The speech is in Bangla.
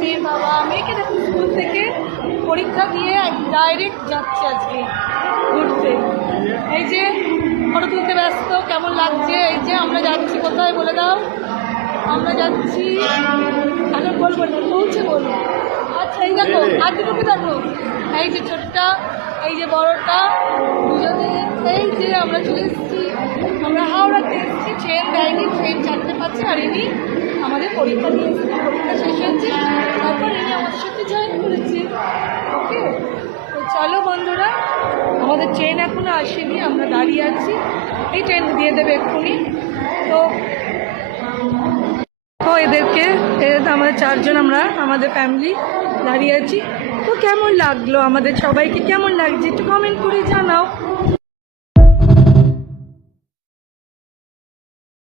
মেয়ের বাবা। মেয়েকে দেখুন স্কুল থেকে পরীক্ষা দিয়ে ডাইরেক্ট যাচ্ছে আজকে ঘুরতে। এই যে ফটো তুলতে ব্যস্ত, কেমন লাগছে? এই যে আমরা যাচ্ছি কোথায় বলে দাও? আমরা যাচ্ছি, এখন বলবো না, পৌঁছে বলবো। আচ্ছা এই দেখো আর দুটোকে দেখো, এই যে ছোটটা, এই যে বড়টা, দুজনে। এই যে আমরা চলে এসেছি, আমরা হাওড়াতে এসেছি, ট্রেন দেয়নি, ট্রেন 4টে পাচ্ছে। আর ইনি আমাদের পরীক্ষা দিয়ে এসেছি, পরীক্ষা শেষ হয়েছে, তারপর ইনি আমাদের সাথে জয়েন করেছে। ওকে, তো চলো বন্ধুরা, আমাদের ট্রেন এখনও আসেনি, আমরা দাঁড়িয়ে আছি, এই ট্রেন দিয়ে দেবে এক্ষুনি। তো এদেরকে আমাদের 4 জন, আমরা আমাদের ফ্যামিলি দাঁড়িয়ে আছি। তো কেমন লাগলো আমাদের সবাইকে, কেমন লাগছে একটু কমেন্ট করে জানাও।